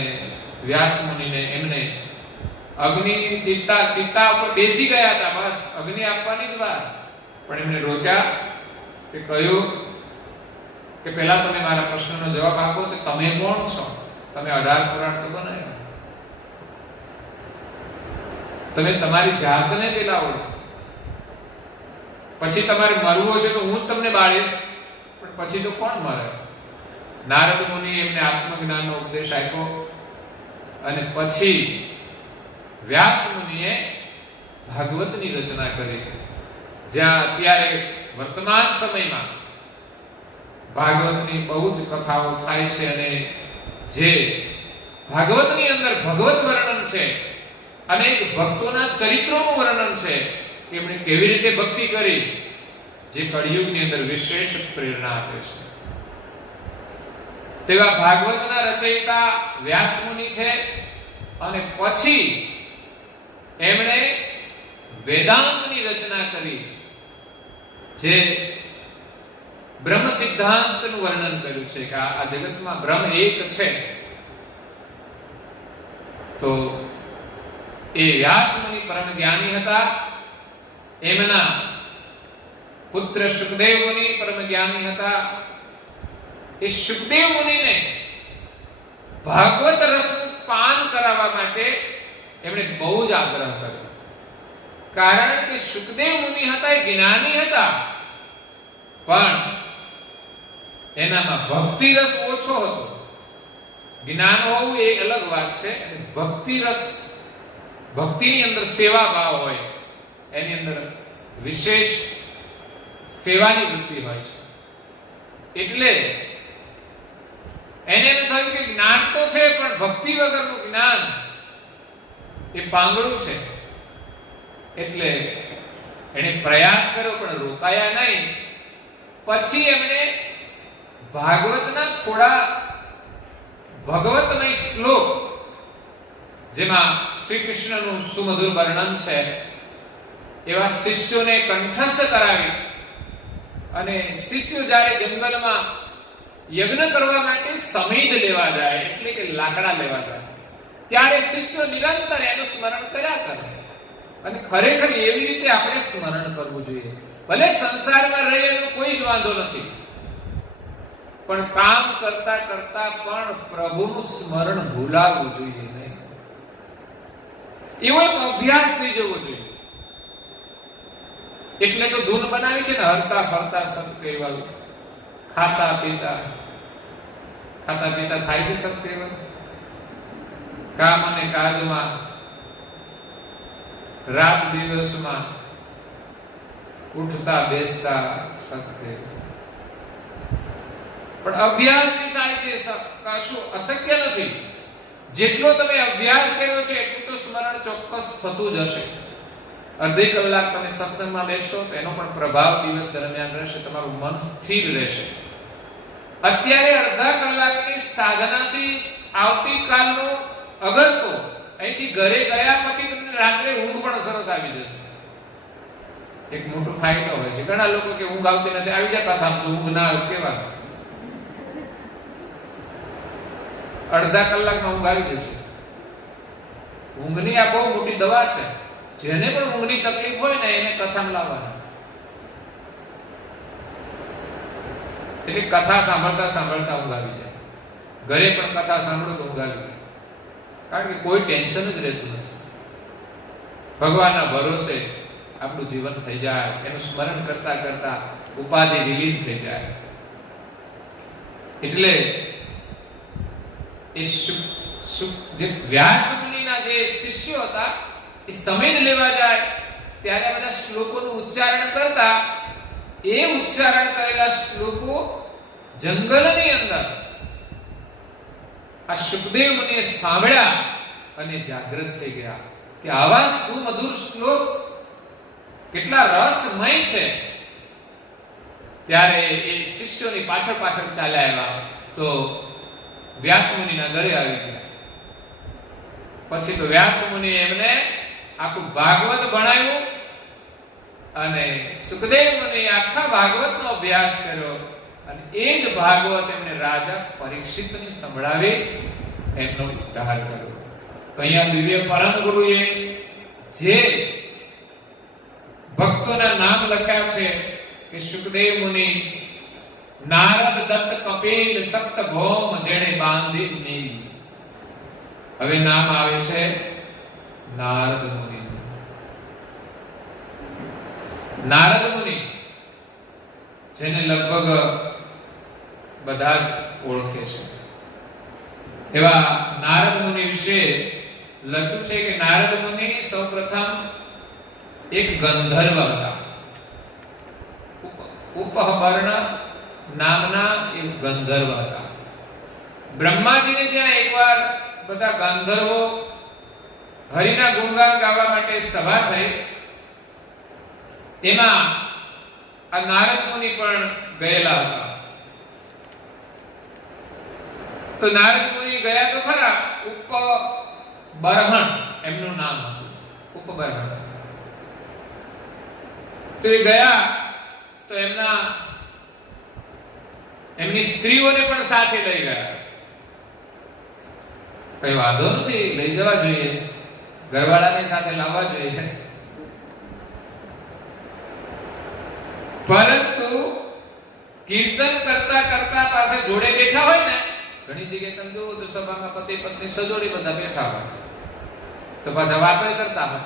વ્યાસ મુનિને એમને અગ્નિ ચિત્તા ઉપર બેસી ગયા હતા, બસ અગ્નિ આપવાની જ વાત. પણ એમને રોક્યા કે કહ્યું કે પહેલા તમે મારા પ્રશ્નનો જવાબ આપો કે તમે કોણ છો? તમે 18 પુરાણ તો બનાવ્યા, તમે તમારી જાતને પેલા ઓળખો. પછી તમારે મરવું હશે તો હું જ તમને બાળીશ, પણ પછી તો કોણ મરે? નારદ મુનિ એમને આત્મજ્ઞાનનો ઉપદેશ આપ્યો અને પછી વ્યાસ મુનિએ ભાગવતની રચના કરી, જ્યાં અત્યારે વર્તમાન સમયમાં ભાગવતની બહુ જ કથાઓ થાય છે અને જે ભાગવતની અંદર ભગવત વર્ણન છે, અનેક ભક્તોના ચરિત્રોનું વર્ણન છે, એમણે કેવી રીતે ભક્તિ કરી, જે કળિયુગની અંદર વિશેષ પ્રેરણા આપે છે. તેવા ભાગવતના રચયિતા વ્યાસ મુનિ છે અને પછી એમણે વેદાંતની રચના કરી, જે બ્રહ્મ સિદ્ધાંતનું વર્ણન કર્યું છે કે આ જગતમાં બ્રહ્મ એક છે. તો એ વ્યાસ મુનિ પરમ જ્ઞાની હતા. એમના પુત્ર શુકદેવ મુનિ પરમ જ્ઞાની હતા. એ શુકદેવ મુનિને ભાગવત રસનું પાન કરાવવા માટે એમણે બહુ જ આગ્રહ કર્યો, કારણ કે શુકદેવ મુનિ હતા એ જ્ઞાની હતા, પણ એનામાં ભક્તિ રસ ઓછો હતો. જ્ઞાન હોવું એ અલગ વાત છે, ભક્તિ રસ, ભક્તિની અંદર સેવા ભાવ હોય, એની અંદર વિશેષ સેવાની વૃત્તિ હોય છે. એટલે એને એમ થયું કે જ્ઞાન તો છે પણ ભક્તિ વગરનું જ્ઞાન એ પાંગળું છે. એટલે એને પ્રયાસ કર્યો પણ રોકાયા નહીં. પછી એમણે ભાગવતના થોડા ભગવતમય શ્લોક, જેમાં શ્રી કૃષ્ણનું સુમધુર વર્ણન છે, એવા શિષ્યોને કંઠસ્થ કરાવી અને શિષ્યો જ્યારે જંગલમાં યજ્ઞ કરવા માટે સમેધ લેવા જાય, એટલે કે લાકડા લેવા જાય, ત્યારે શિષ્યો નિરંતર એનું સ્મરણ કર્યા કરે. અને ખરેખર એવી રીતે આપણે સ્મરણ કરવું જોઈએ. ભલે સંસારમાં રહે એનો કોઈ જ વાંધો નથી, પણ કામ કરતા કરતા પણ પ્રભુનું સ્મરણ ભૂલાવવું જોઈએ નહીં. એવો એક અભ્યાસ થઈ જવો જોઈએ. એટલે તો ધૂન બનાવી છે ને, હરતા ફરતા સત કહેવાયું, ખાતા પીતા થાય છે સત કહેવાયું, કામ અને કાજમાં, રાત દિવસમાં, ઉઠતા બેસતા સત કહેવાયું. પણ અભ્યાસ થી થાય છે, કશું અશક્ય નથી. જેટલો તમે અભ્યાસ કર્યો છે એટલું તો સ્મરણ ચોક્કસ થતું જ હશે. અડધી કલાક તમે સત્સંગમાં બેસશો તો એનો પણ પ્રભાવ દિવસ દરમિયાન રહેશે, તમારું મન સ્થિર રહેશે. અત્યારે અડધા કલાકની સાધનાથી આવતીકાલનો અગર તો અહીંથી ઘરે ગયા પછી તમને રાત્રે ઊંઘ પણ સરસ આવી જશે. એક મોટો ફાયદો હોય છે. ઘણા લોકો કે ઊંઘ આવતી નથી, આવી જાય કથા તો ઊંઘ ના આવે, કેવા અડધા કલાકમાં ઊંઘ આવી જશે. ઊંઘની આ બહુ મોટી દવા છે. જેને પણ ઊંઘની તકલીફ હોય ને એને કથામાં લાવવાની. એટલે કથા સાંભળતા સાંભળતા ઊંઘ આવી જાય. ઘરે પણ કથા સાંભળો તો ઊંઘ આવી જાય, કારણ કે કોઈ ટેન્શન જ રહેતું નથી. ભગવાનના ભરોસે આપણું જીવન થઈ જાય, એનું સ્મરણ કરતા કરતા ઉપાધિ વિલીન થઈ જાય. એટલે એ જે વ્યાસ મુનિના જે શિષ્યો હતા એ સમેધ લેવા જાય ત્યારે બધા શ્લોકોનું ઉચ્ચારણ કરતા, એ ઉચ્ચારણ કરેલા શ્લોકો જંગલની અંદર આ શુકદેવ મુનિએ સાંભળ્યા અને જાગૃત થઈ ગયા કે આવા સુમધુર શ્લોક કેટલા રસમય છે. ત્યારે એ શિષ્યોની પાછળ પાછળ ચાલ્યા આવ્યા તો વ્યાસ મુનિના ઘરે આવી ગયા. પછી તો વ્યાસ મુનિ એમને આખું ભાગવત ભણાવ્યું અને સુખદેવ મુનિ આખા ભાગવતનો અભ્યાસ કર્યો અને એ જ ભાગવત એમને રાજા પરીક્ષિતને સંભળાવી એમનો ઉદ્ધાર કર્યો. તો અહીંયા દિવ્ય પરમ ગુરુએ જે ભક્તોના નામ લખ્યા છે કે સુખદેવ મુનિ, નારદ, દત્ત, કપિલ, સપ્ત ભૌમ જેણે બાંધી નીલ. હવે નામ આવે છે નારદ મુનિ. નારદ મુનિ જેને લગભગ બધા જ ઓળખે છે. એવા નારદ મુનિ વિશે લખ્યું છે કે નારદ મુનિ સૌપ્રથમ એક ગંધર્વ હતા. ઉપહર્ણ નામના એક ગંધર્વ હતા. બ્રહ્માજીને ત્યાં એકવાર બધા ગંધર્વો હરિના ગુણગાન ગાવા માટે સભા થઈ. એમાં આ નારદ મુનિ પણ ગયેલા હતા. તો નારદ મુનિ ગયા તો ખરા. ઉપબર્હણ એમનું નામ હતું. ઉપબર્હણ. તો એ ગયા તો એમની સ્ત્રીઓને પણ સાથે લઈ ગયા. કઈ વાંધો નથી, લઈ જવા જોઈએ, ઘરવાળાને સાથે લાવવા જોઈએ. પરંતુ કીર્તન કરતા કરતા પાસે જોડે બેઠા હોય ને, ઘણી જગ્યાએ તમે જુઓ તો સભામાં પતિ પત્ની સજોડી બધા બેઠા હોય તો પાછા વાતો કરતા હોય.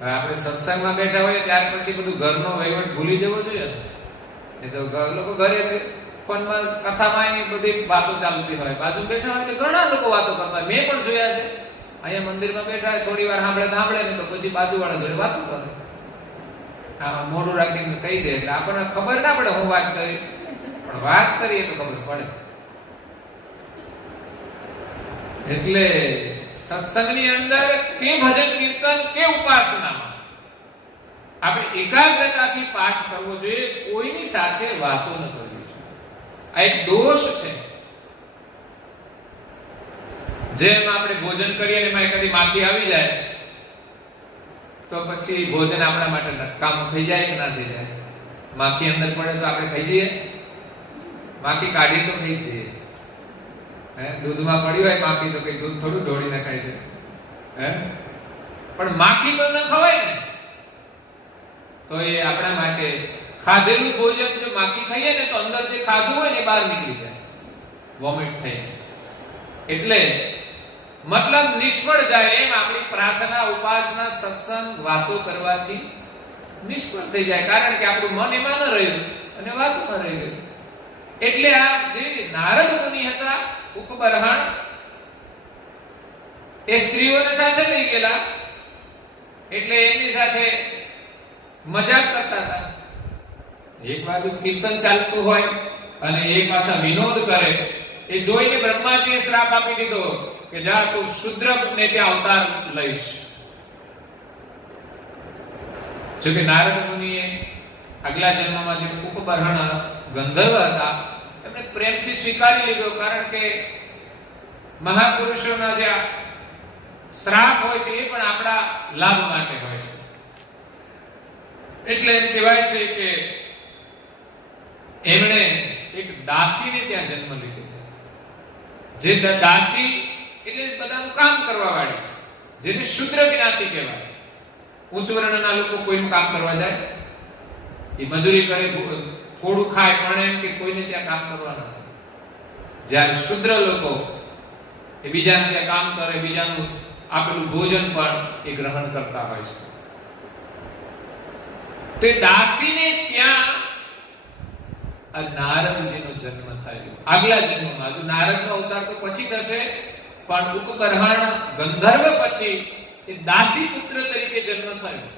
હવે આપણે સત્સંગમાં બેઠા હોય ત્યાર પછી બધું ઘરનો વહીવટ ભૂલી જવો જોઈએ. એ તો લોકો ઘરે ફોનમાં કથામાં બધી વાતો ચાલતી હોય, બાજુ બેઠા હોય એટલે ઘણા લોકો વાતો કરતા હોય. મેં પણ જોયા છે. અહીંયા મંદિરમાં બેઠા હોય, થોડી વાર સાંભળે ને તો પછી બાજુવાળા જોડે વાતો કરે. આ મોઢું રાખીને કહી દે એટલે આપણને ખબર ના પડે હું વાત કરી, પણ વાત કરીએ તો ખબર પડે. એટલે સત્સંગની અંદર કે ભજન કીર્તન કે ઉપાસનામાં આપણે એકાગ્રતાથી પાઠ કરવો જોઈએ, કોઈની સાથે વાતો ન કરવી જોઈએ. આ એક દોષ છે. જેમ આપણે ભોજન કરીએ ને એમાં કદી માખી આવી જાય તો પછી ભોજન આપણા માટે નકામું થઈ જાય કે ના થઈ જાય? માખી અંદર પડે તો આપણે ખાઈ જઈએ? માખી કાઢી તો ખાઈ જઈએ. દૂધમાં પડી હોય માખી તો કઈ દૂધ થોડું ઢોળી નાખાય છે. પણ માખી તો ન ખવાય ને. તો એ આપણા માટે ખાધેલું ભોજન જો માખી ખાઈએ ને તો અંદર જે ખાધું હોય ને બહાર નીકળી જાય, વોમિટ થઈ. એટલે મતલબ નિષ્ફળ જાય. એમ આપણી પ્રાર્થના, ઉપાસના, સત્સંગ, વાતો કરવાથી નિષ્ફળ થઈ જાય, કારણ કે આપણું મન એમાં ન રહ્યું અને વાતોમાં રહી ગયું. એટલે આ જે નારદ મુનિ હતા ઉપબર્હણ, એ સ્ત્રીઓને સાથે લઈ ગયેલા. એટલે એમની સાથે મજાક કરતા હતા. એક બાજુ કીર્તન ચાલતું હોય અને એક પાછા વિનોદ કરે. એ જોઈને બ્રહ્માજીએ શ્રાપ આપી દીધો કે જા તું શૂદ્રને ત્યાં અવતાર લઈશ. જો કે નારદ મુનિએ આગલા જન્મમાં જે ઉપબર્હણ ગંધર્વ હતા એમને પ્રેમથી સ્વીકારી લીધો, કારણ કે મહાપુરુષોના જે શ્રાપ હોય છે એ પણ આપણા લાભ માટે હોય છે. એટલે એમ કહેવાય છે કે એમણે એક દાસીને ત્યાં જન્મ લીધો. જે દાસી એટલે બધાનું કામ કરવા વાળી, જેને શૂદ્ર જ્ઞાતિ કહેવાય. ઉચ્ચ વર્ણના લોકો કોઈનું કામ કરવા જાય, એ મજૂરી કરે, થોડું ખાય, પણ એમ કે કોઈને ત્યાં કામ કરવા નથી. જ્યારે શૂદ્ર લોકો એ બીજાને ત્યાં કામ કરે, બીજાનું આપેલું ભોજન પણ એ ગ્રહણ કરતા હોય છે. તો એ દાસીને ત્યાં આ નારદજીનો જન્મ થયો. આગલા જન્મમાં જો નારદનો અવતાર તો પછી થશે, પણ ઉપબર્હણ ગંધર્વ પછી એ દાસી પુત્ર તરીકે જન્મ થયો.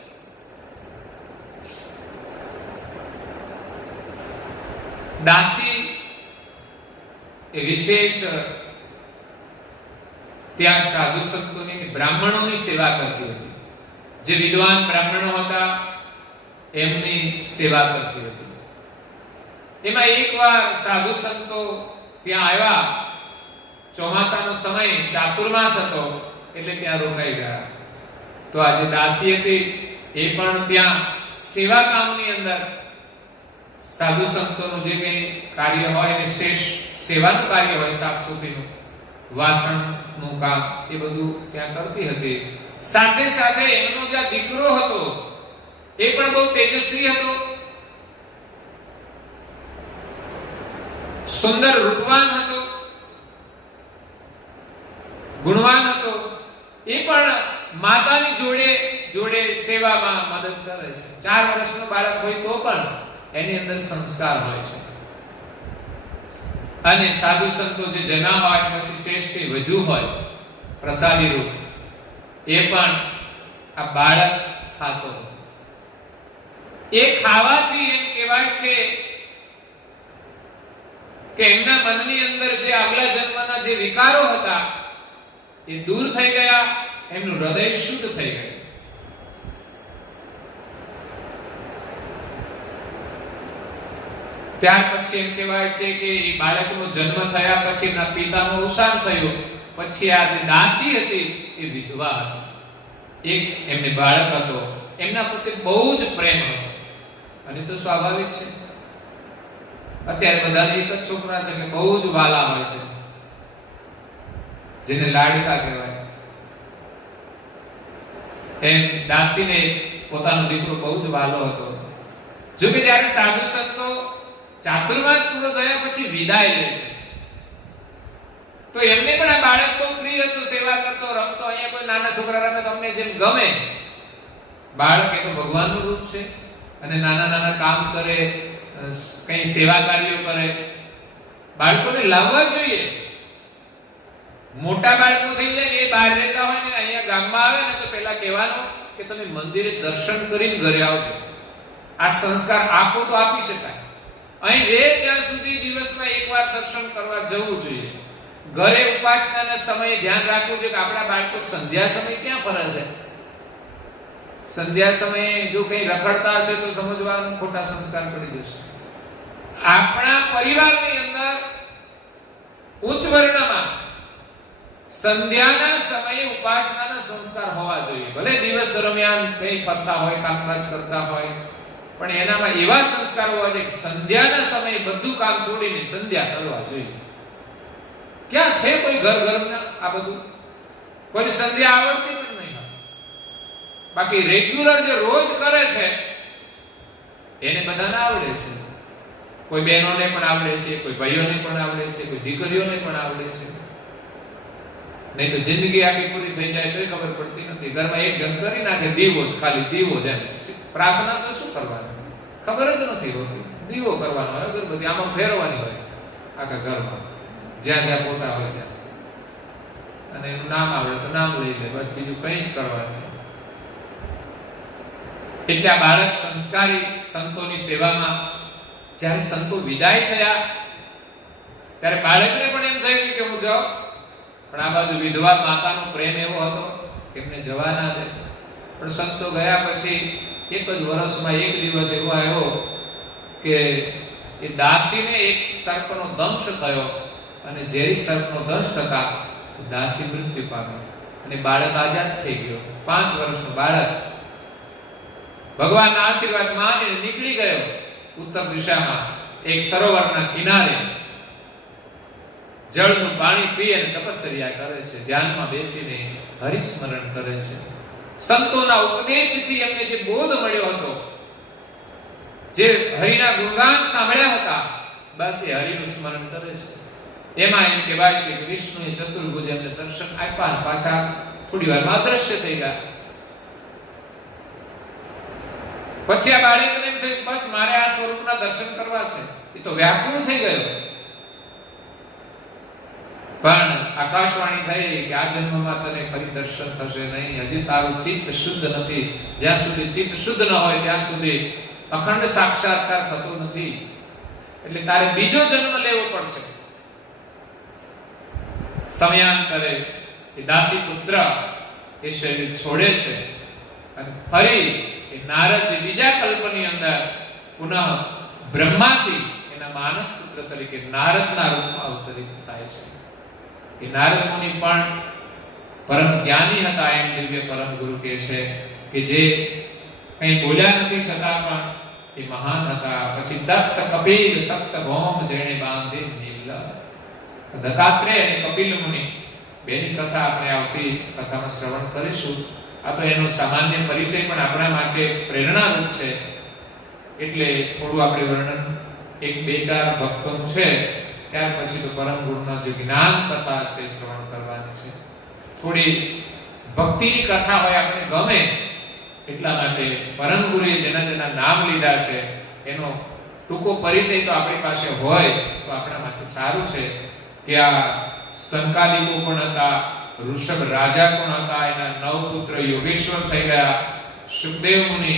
દાસી એ વિશેષ ત્યાં સાધુ સંતોની, બ્રાહ્મણોની સેવા કરતી હતી. જે વિદ્વાન બ્રાહ્મણો હતા એમની સેવા કરતી હતી. એમાં એકવાર સાધુ સંતો ત્યાં આવ્યા. ચોમાસાનો સમય, ચાતુર્માસ હતો, એટલે ત્યાં રોકાઈ ગયા. તો આજે દાસી હતી એ પણ ત્યાં સેવા કામની અંદર સાધુ સંતોનું જે કંઈ કાર્ય હોય અને શેષ સેવાનું કાર્ય હોય, સાફ સફાઈનું, વાસણનું કામ, એ બધું ત્યાં કરતી હતી. સાથે સાથે એમનો જે દીકરો હતો એ પણ બહુ તેજસ્વી હતો, સુંદર રૂપવાન હતો, ગુણવાન હતો. એ પણ માતાની જોડે જોડે સેવામાં મદદ કરે છે. 4 વર્ષનું બાળક હોય તો પણ એની અંદર સંસ્કાર હોય છે. અને સાધુ સંતો જે જના હોય, પછી શ્રેષ્ઠ વધુ હોય પ્રસાદી રૂપ, એ પણ આ બાળક ખાતો. એ ખાવાથી એમ કહેવાય છે કે એમના મનની અંદર જે આગલા જન્મના જે વિકારો હતા એ દૂર થઈ ગયા, એમનું હૃદય શુદ્ધ થઈ ગયું. ત્યાર પછી એમ કહેવાય છે કે એ બાળકનો જન્મ થયા પછી એમના પિતાનું અવસાન થયું. પછી આ જે દાસી હતી એ વિધવા હતી. એક એમને બાળક હતો, એમના પ્રત્યે બહુ જ પ્રેમ હતો. અને તો સ્વાભાવિક છે, અત્યારે બધાને એક જ છોકરા છે કે બહુ જ વાલા હોય છે, જેને લાડકા કહેવાય. એમ દાસીને પોતાનો દીકરો બહુ જ વાલો હતો. જો કે જ્યારે સાધુ સંતો ચાતુર્માસ પૂરો થયા પછી વિદાય લે છે, તો એમને પણ આ બાળક બહુ પ્રિય હતો, સેવા કરતો, રમતો. અહીંયા કોઈ નાના છોકરા રમે તો અમને જેમ ગમે. બાળક એ તો ભગવાનનું રૂપ છે, અને નાના નાના કામ કરે, કઈ સેવા કાર્યો કરે. બાળકોને લાવવા જોઈએ. મોટા બાળકો થઈ જાય એ બહાર રહેતા હોય ને અહીંયા ગામમાં આવે ને તો પહેલા કહેવાનું કે તમે મંદિરે દર્શન કરીને ઘરે આવજો. આ સંસ્કાર આપો તો આપી શકાય. અહીં રહે ત્યાં સુધી દિવસમાં એકવાર દર્શન કરવા જવું જોઈએ. ઘરે ઉપાસનાના સમયે ધ્યાન રાખવું જોઈએ કે આપણા બાળકો સંધ્યા સમય ક્યાં ફરે છે. સંધ્યા સમયે જો કઈ રખડતા હશે તો સમજવાનું ખોટા સંસ્કાર કરી જશે. આપણા પરિવારની અંદર ઉચ્ચ વર્ણમાં સંધ્યાના સમયે ઉપાસનાના સંસ્કાર હોવા જોઈએ. ભલે દિવસ દરમિયાન કઈ ફરતા હોય, કામકાજ કરતા હોય, પણ એનામાં એવા સંસ્કાર હોવા જોઈએ કે સંધ્યાના સમયે બધું કામ છોડીને સંધ્યા કરવા જોઈએ. ક્યાં છે કોઈ ઘરના આ બધું? કોઈને સંધ્યા આવડતી પણ નહીં. બાકી રેગ્યુલર જે રોજ કરે છે એને બધાને આવડે છે. કોઈ બહેનોને પણ આવડે છે, કોઈ ભાઈઓને પણ આવડે છે, કોઈ દીકરીઓને પણ આવડે છે. નહીં તો જિંદગી આખી પૂરી થઈ જાય તોય ખબર પડતી નથી. ઘરમાં એક જણ કરી નાખે દીવો જ, ખાલી દીવો જ. એમ પ્રાર્થના તો શું કરવાની ખબર જ નથી હોતી. દીવો કરવાનો હોય, અગરબત્તી આમાં ફેરવાની હોય આખા ઘરમાં, જ્યાં જ્યાં પોતા હોય ત્યાં. અને એનું નામ આવડે તો નામ લઈ લે, બસ બીજું કંઈ જ કરવાનું. એટલે આ બાળક સંસ્કારી સંતોની સેવામાં જ્યારે સંતો વિદાય થયા ત્યારે બાળકને પણ એમ થયું કે હું જાઉં, પણ આ બાજુ વિધવા માતાનો પ્રેમ એવો હતો કે એમને જવા ના દે. પણ સંતો ગયા પછી એક જ વર્ષમાં એક દિવસ એવો આવ્યો કે એ દાસીને એક સર્પનો દંશ થયો, અને ઝેરી સર્પનો દંશ થતા દાસી મૃત્યુ પામી અને બાળક આઝાદ થઈ ગયો. 5 વર્ષનું બાળક ભગવાનના આશીર્વાદ માનીને નીકળી ગયો ઉત્તર દિશામાં. એક સરોવરના કિનારે જળનું પાણી પી અને તપસ્યા કરે છે, ધ્યાનમાં બેસીને હરિસ્મરણ કરે છે. સંતોના ઉપદેશથી એમને જે બોધ મળ્યો હતો, જે હરિના ગુણગાન સાંભળ્યા હતા, બસ એ હરિનું સ્મરણ કરે છે. એમાં એમ કહેવાય છે કે વિષ્ણુએ ચતુર્ભુજ એમને દર્શન આપ્યા, પાછા થોડી વારમાં અદ્રશ્ય થઈ ગયા. પછી આ બાળકને એમ થયું બસ મારે આ સ્વરૂપના દર્શન કરવા છે. એ તો વ્યાકુળ થઈ ગયો. પણ આકાશવાણી થઈ કે આ જન્મમાં તને ફરી દર્શન થશે નહીં. હજી તારું ચિત્ત શુદ્ધ નથી. જ્યાં સુધી ચિત્ત શુદ્ધ ન હોય ત્યાં સુધી અખંડ સાક્ષાત્કાર થતો નથી. એટલે તારે બીજો જન્મ લેવો પડશે. સમયાંતરે એ દાસી પુત્ર એ શરીર છોડે છે અને ફરી એ નારદ જે બીજા કલ્પની અંદર પુનઃ બ્રહ્માથી એના માનસ પુત્ર તરીકે નારદના રૂપમાં અવતરિત થાય છે. એ નારદ મુનિ પણ પરમ જ્ઞાની હતા, એમ દિવ્ય પરમ ગુરુ કહે છે કે જે કંઈ બોલ્યા નથી છતાં પણ એ મહાન હતા. પછી દત્ત કપિલ સપ્ત ભૌમ જેણે બાંધી નીલ. દત્તાત્રેય અને કપિલ મુનિ બેની કથા આપણે આવતી કથામાં શ્રવણ કરીશું. આ તો એનો સામાન્ય પરિચય પણ આપણા માટે પ્રેરણારૂપ છે. એટલે થોડું આપણે વર્ણન 1-2-4 ભક્તોનું છે, ત્યાર પછી તો પરમ ગુરુના જે જ્ઞાન કથા છે શ્રવણ કરવાની છે. થોડી ભક્તિની કથા હોય આપણે ગમે એટલા માટે પરમ ગુરુએ જેના જેના નામ લીધા છે એનો ટૂંકો પરિચય તો આપણી પાસે હોય તો આપણા માટે સારું છે. કે આ સંકાલિકો પણ હતા, ઋષભ રાજા પણ હતા, એના 9 પુત્ર યોગેશ્વર થઈ ગયા, સુખદેવ મુનિ,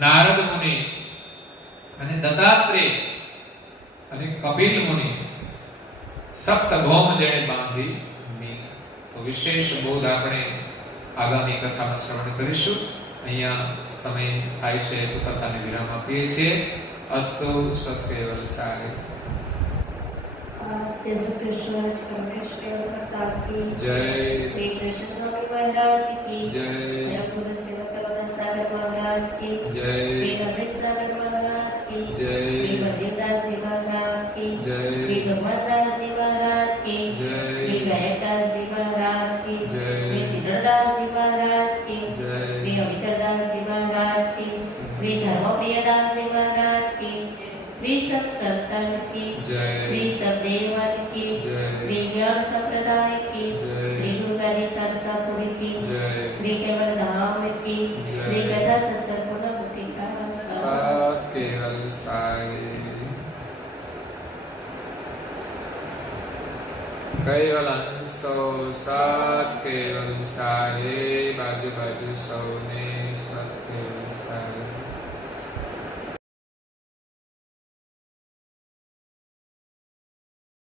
નારદ મુનિ અને દત્તાત્રેય અને કપિલ મુનિ સપ્તભૌમ જેણે બાંધી મી. તો વિશેષ બોધ આપણે આગામી કથામાં શ્રવણ કરીશું. અહીંયા સમય થાય છે તો કથાને વિરામ આપીએ છીએ. અસ્તુ સત્કેવલ સાહેબ जय श्री कृष्ण स्वामी महाराज की जय पूर्व सेवक सागर महाराज की जय श्री रमेश सागर महाराज की जय श्री मधुदास जी महाराज की जय श्री भगवानदास जी महाराज की जय श्री गायकदास जी महाराज की जय श्री सिद्धदास जी महाराज की जय श्री अविचरदास जी महाराज की श्री धर्मप्रियदास जी महाराज की श्री सब संतन की जय श्री सबदेवन की जय श्री ज्ञान संप्रदाय की जय श्री दुर्गादी सरसापुरी की जय श्री केवल धाम की जय श्री गदा सत्संगपूर्ण मुक्ति का सत्केवल साहेब केवल अंशो सत्केवल साहेब बाजू बाजू सौने सत